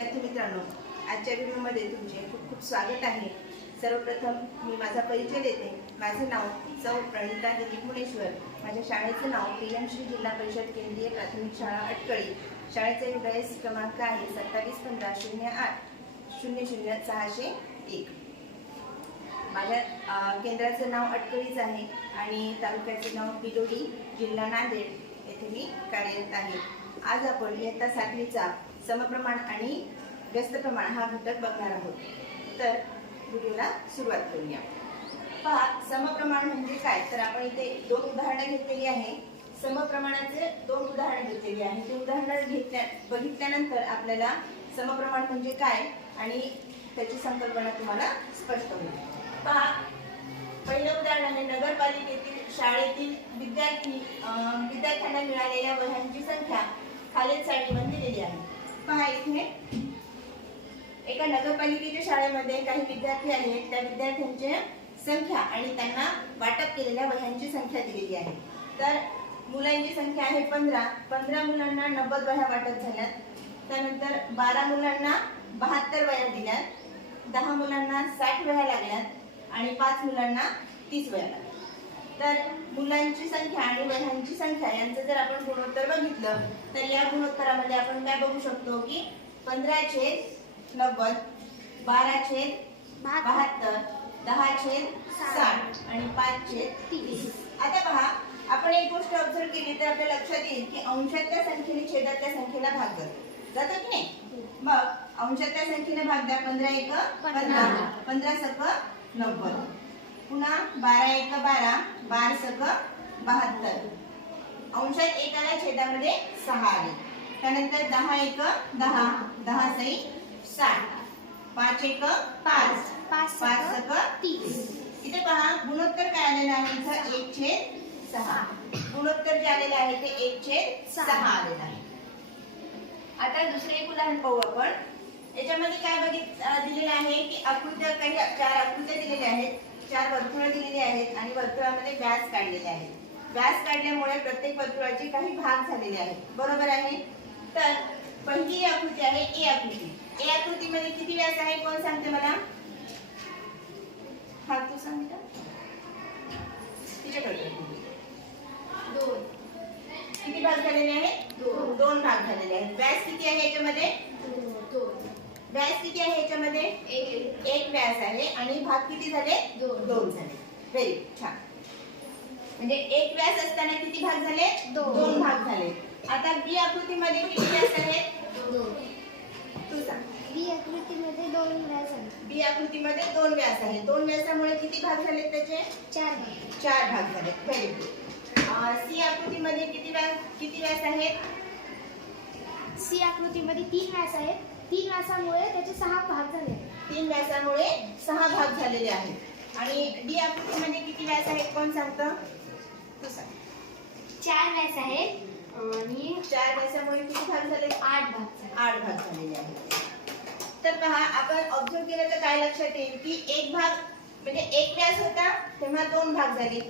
विद्यार्थी मित्रांनो आजच्या व्हिडिओमध्ये तुमचे खूप खूप स्वागत आहे. सर्वप्रथम मी माझा परिचय देते. माझे नाव सौ प्रणिता दिलीप मुनेश्वर. माझ्या शाळेचं नाव पी श्री जिल्हा परिषद केंद्रीय प्राथमिक शाळा अटकळी. शाळेचा युडायस क्रमांक आहे सत्तावीस पंधरा शून्य आठ शून्य शून्य सहाशे एक. माझ्या केंद्राचं नाव अटकळीच आहे आणि तालुक्याचं नाव बिलोडी जिल्हा नांदेड येथे मी कार्यरत आहे. आज आपण इयत्ता सातवीचा समप्रमाण आणि व्यस्त प्रमाण हा घटक बघणार आहोत. तर व्हिडिओला सुरुवात करूया. पहा समप्रमाण म्हणजे काय? तर आपण इथे दोन उदाहरणं घेतलेली आहे. समप्रमाणाचे दोन उदाहरणं घेतलेली आहे. ते उदाहरणं घेतल्या बघितल्यानंतर आपल्याला समप्रमाण म्हणजे काय? आणि त्याची संकल्पना तुम्हाला स्पष्ट होईल. पहा पहिलं उदाहरण आहे नगरपालिकेतील शाळेतील विद्यार्थी विद्यार्थ्यांना मिळालेल्या वह्यांची संख्या खालील साठीमध्ये दिलेली इथे एका नगरपालिकेच्या शाळेमध्ये काही विद्यार्थी आहेत. त्या विद्यार्थ्यांची संख्या आणि त्यांना वाटप केलेल्या वह्यांची संख्या दिलेली आहे. तर मुलांची संख्या आहे पंधरा. पंधरा मुलांना नव्वद वह्या वाटप झाल्यात. त्यानंतर बारा मुलांना बहात्तर वह्या दिल्यात. दहा मुलांना साठ वह्या लागल्यात आणि पाच मुलांना तीस वह्या लागल्या तर मुलांची संख्या आणि वह्यांची संख्या यांचं जर आपण गुणोत्तर बघितलं तर या गुणोत्तरामध्ये आपण काय बघू शकतो की पंधरा छेद नव्वद बारा छेद बहात्तर दहा छेद साठ आणि पाच छेद तीस. आता पहा आपण एक गोष्ट ऑब्झर्व केली तर आपल्या लक्षात येईल की अंशातल्या संख्येने छेदातल्या संख्येला भाग जातो जातो की नाही? मग अंशातल्या संख्येने भाग द्या पंधरा एक पंधरा. पंधरा सक नव्वद. पुन्हा बारा एक बारा बार सक बहात्तर. अंशात एक आला छेदामध्ये सहा आले. त्यानंतर दहा एक दहा दहा सई साठ. पाच एक पाच. पाच पाच सक तीस. इथे पहा गुणोत्तर काय आलेलं आहे? इथं एक छेद सहा. गुणोत्तर जे आलेलं आहे ते एक छेद सहा. आलेलं आहे. आता दुसरे एक उदाहरण पाहू आपण. याच्यामध्ये काय बघित दिलेलं आहे की आकृत्या काही चार आकृत्या दिलेल्या आहेत. चार वर्तुळ दिलेली आहेत आणि वर्तुळामध्ये व्यास काढलेले आहेत. व्यास काढल्यामुळे प्रत्येक वर्तुळाचे काही भाग झालेले आहेत. बरोबर आहे? तर पहिली आकृती आहे ए आकृती. ए आकृतीमध्ये किती व्यास आहे? कोण सांगते मला? हा तू सांग बेटा. तिच्याकडे. दोन. किती भाग झालेले आहेत? दोन. दोन भाग झालेले आहेत. व्यास किती आहे याच्यामध्ये? व्यास किती आहे याच्यामध्ये? एक एक व्यास आहे. आणि भाग किती झाले? दोन. झाले. व्हेरी छान. म्हणजे एक व्यास असताना किती भाग झाले? दोन. भाग झाले. आता बी आकृतीमध्ये किती व्यास आहेत दोन. तू सांग. बी आकृतीमध्ये दोन व्यास आहेत. बी आकृतीमध्ये दोन व्यास आहेत. दोन व्यासामुळे किती भाग झाले त्याचे? चार भाग. चार भाग झाले. व्हेरी गुड सी आकृतीमध्ये किती व्यास किती व्यास आहेत? सी आकृतीमध्ये तीन व्यास आहेत. तीन व्यासामुळे त्याचे सहा भाग झाले. तीन व्यासामुळे सहा भाग झालेले आहेत. आणि डी आकृतीमध्ये किती व्यास आहेत? कोण सांगतं? तू सांग. चार व्यास आहेत. आणि चार व्यासामुळे किती भाग झाले? आठ भाग झाले. आठ भाग झालेले आहेत. तर पहा आपण ऑब्झर्व केलं तर काय लक्षात येईल की एक भाग म्हणजे एक व्यास होता तेव्हा दोन भाग झाले.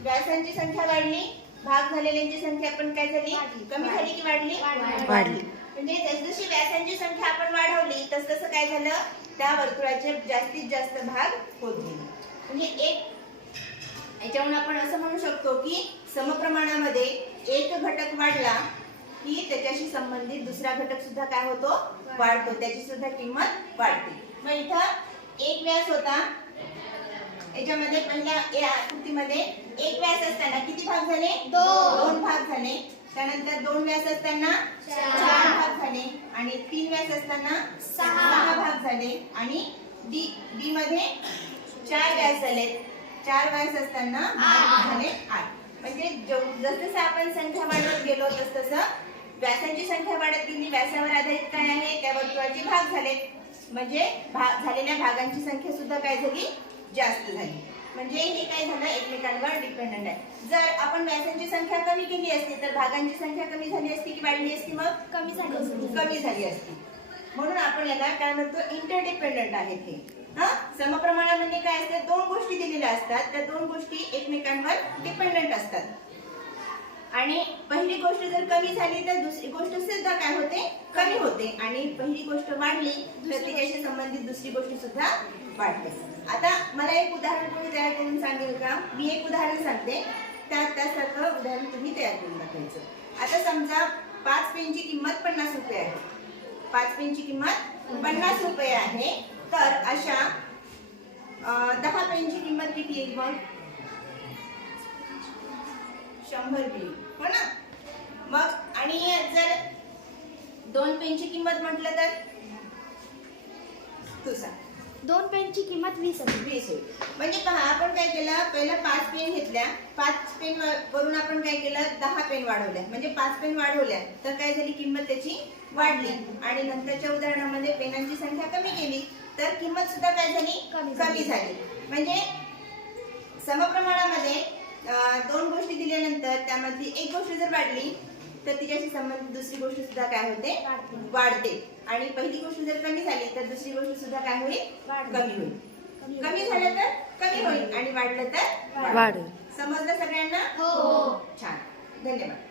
व्यासांची संख्या वाढली भाग झालेल्यांची संख्या पण काय झाली? वाढली. कमी झाली की वाढली? वाढली. वाढली. म्हणजे जसजशी व्यासांची संख्या आपण वाढवली तस तसं काय झालं? त्या वर्तुळाचे जास्तीत जास्त भाग होत गेले. म्हणजे एक याच्यावरून आपण असं म्हणू शकतो की समप्रमाणामध्ये एक घटक वाढला की त्याच्याशी संबंधित दुसरा घटक सुद्धा काय होतो? वाढतो. त्याची सुद्धा किंमत वाढते. मग इथं एक व्यास होता. याच्यामध्ये पहिल्या या आकृतीमध्ये एक व्यास असताना किती भाग झाले. दोन भाग झाले. त्यानंतर दोन व्यास असताना चार. भाग झाले आणि तीन व्यास असताना सहा. भाग झाले आणि डी डी मध्ये चार व्यास झाले. चार व्यास असताना आठ. झाले आठ. म्हणजे जसजसं आपण संख्या वाढवत गेलो तस तसं व्यासांची संख्या वाढत गेली. व्यासावर आधारित काय आहे? त्या वर्तुळाचे भाग झाले. म्हणजे भाग झालेल्या भागांची संख्या सुद्धा काय झाली? जास्त झाली. म्हणजे हे काय झालं एकमेकांवर डिपेंडंट आहे. जर आपण व्यासांची संख्या कमी केली असती तर भागांची संख्या कमी झाली असती की वाढली असती मग? कमी झाले कमी झाली असती. म्हणून आपण याला काय म्हणतो? इंटरडिपेंडंट आहेत हे हा? समप्रमाणामध्ये काय असते? दोन गोष्टी दिलेल्या असतात. त्या दोन गोष्टी एकमेकांवर डिपेंडंट असतात. आणि पहिली गोष्ट जर कमी झाली तर दुसरी गोष्ट सुद्धा काय होते? होते आणि पहिली गोष्ट वाढली तर त्याच्याशी संबंधित दुसरी गोष्ट सुद्धा वाढते. आता मला एक उदाहरण तुम्ही तयार करून सांगेल का? मी एक उदाहरण सांगते. त्या त्यासारखं उदाहरण तुम्ही तयार करून दाखवायचं. आता समजा पाच पेनची किंमत पन्नास रुपये आहे. पाच पेनची किंमत पन्नास रुपये आहे. तर अशा दहा पेनची किंमत किती येईल मग? शंभर येईल हो ना? मग आणि जर दोन पेनची किंमत म्हटलं तर? तू सांग. दोन पेनची किंमत वीस वीस होईल म्हणजे पहा आपण काय केलं? पहिलं पाच पेन घेतल्या. पाच पेन वरून आपण काय केलं? दहा पेन वाढवल्या. म्हणजे पाच पेन वाढवल्या. तर काय झाली? किंमत त्याची वाढली. आणि नंतरच्या उदाहरणामध्ये पेनांची संख्या कमी केली. तर किंमत सुद्धा काय झाली? कमी झाली. म्हणजे समप्रमाणामध्ये दोन गोष्टी दिल्यानंतर त्यामधली एक गोष्ट जर वाढली तर तिच्याशी संबंधित दुसरी गोष्ट सुद्धा काय होते? वाढते. आणि पहिली गोष्ट जर कमी झाली तर दुसरी गोष्ट सुद्धा काय होईल. कमी होईल. कमी झालं तर कमी होईल आणि वाढलं तर. वाढेल. समजलं सगळ्यांना? हो. छान. धन्यवाद.